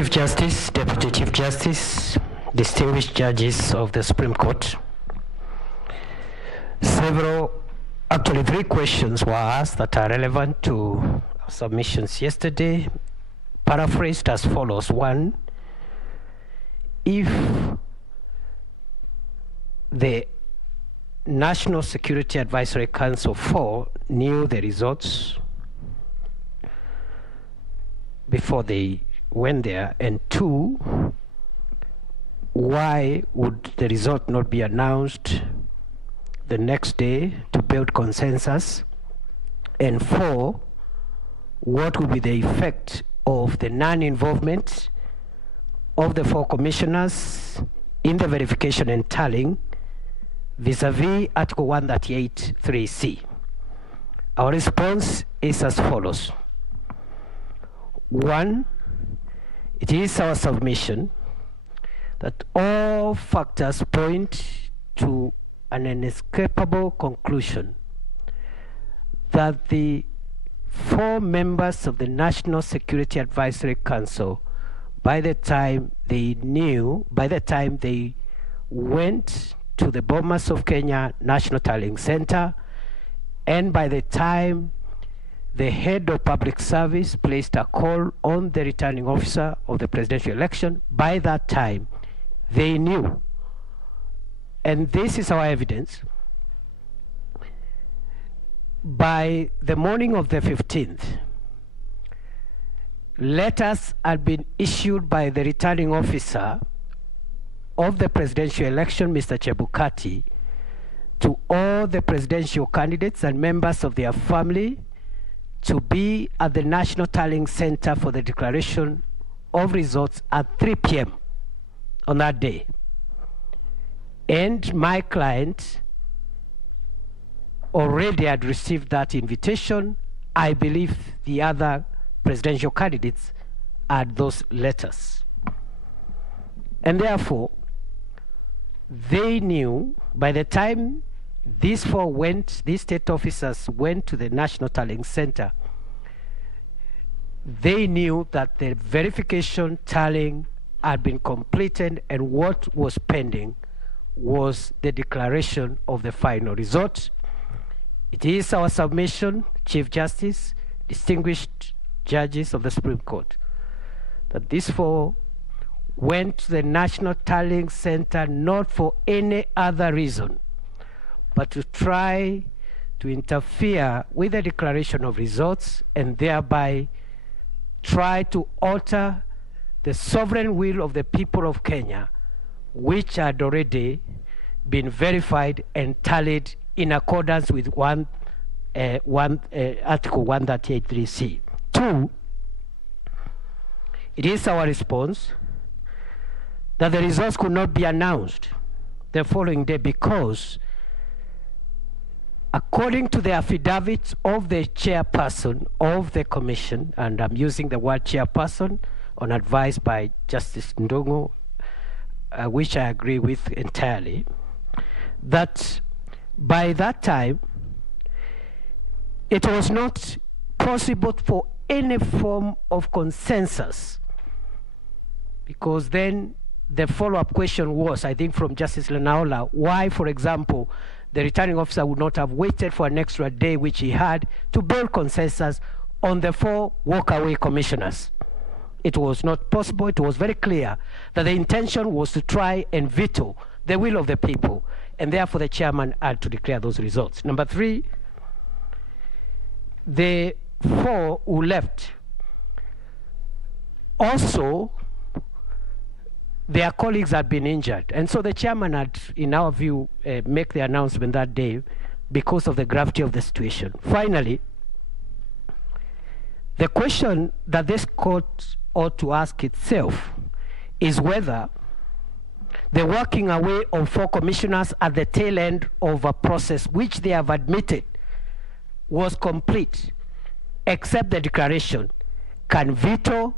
Chief Justice, Deputy Chief Justice, distinguished judges of the Supreme Court, actually 3 questions were asked that are relevant to submissions yesterday, paraphrased as follows. 1, if the National Security Advisory Council 4 knew the results before they went there, and 2, why would the result not be announced the next day to build consensus, and 4, what would be the effect of the non-involvement of the 4 commissioners in the verification and tallying vis-a-vis Article 138(3)(c). Our response is as follows. 1, it is our submission that all factors point to an inescapable conclusion that the 4 members of the National Security Advisory Council, by the time they went to the Bomas of Kenya National Tallying Centre, and by the time the head of public service placed a call on the returning officer of the presidential election, by that time they knew. And this is our evidence. By the morning of the 15th, letters had been issued by the returning officer of the presidential election, Mr. Chebukati, to all the presidential candidates and members of their family to be at the National Tallying Centre for the declaration of results at 3 p.m. on that day. And my client already had received that invitation. I believe the other presidential candidates had those letters. And therefore, they knew by the time these state officers went to the National Tallying Centre, they knew that the verification tallying had been completed, and what was pending was the declaration of the final result. It is our submission, Chief Justice, distinguished judges of the Supreme Court, that these 4 went to the National Tallying Centre not for any other reason but to try to interfere with the declaration of results and thereby try to alter the sovereign will of the people of Kenya, which had already been verified and tallied in accordance with Article 138(3)(c). 2, it is our response that the results could not be announced the following day because, according to the affidavit of the chairperson of the commission, and I'm using the word chairperson on advice by Justice Ndungu, which I agree with entirely, that by that time it was not possible for any form of consensus, because then the follow-up question was, I think from Justice Lenaola, why, for example, the returning officer would not have waited for an extra day, which he had, to build consensus on the 4 walk-away commissioners. It was not possible. It was very clear that the intention was to try and veto the will of the people, and therefore the chairman had to declare those results. Number 3, the 4 who left also, their colleagues had been injured, and so the chairman had, in our view, make the announcement that day because of the gravity of the situation. Finally, the question that this court ought to ask itself is whether the working away of 4 commissioners at the tail end of a process which they have admitted was complete, except the declaration, can veto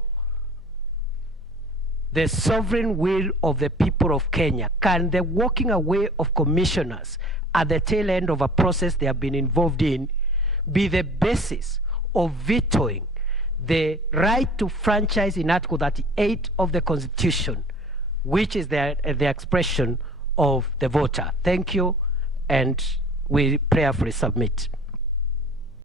the sovereign will of the people of Kenya. Can the walking away of commissioners at the tail end of a process they have been involved in be the basis of vetoing the right to franchise in Article 38 of the Constitution, which is the expression of the voter. Thank you, and we prayerfully submit.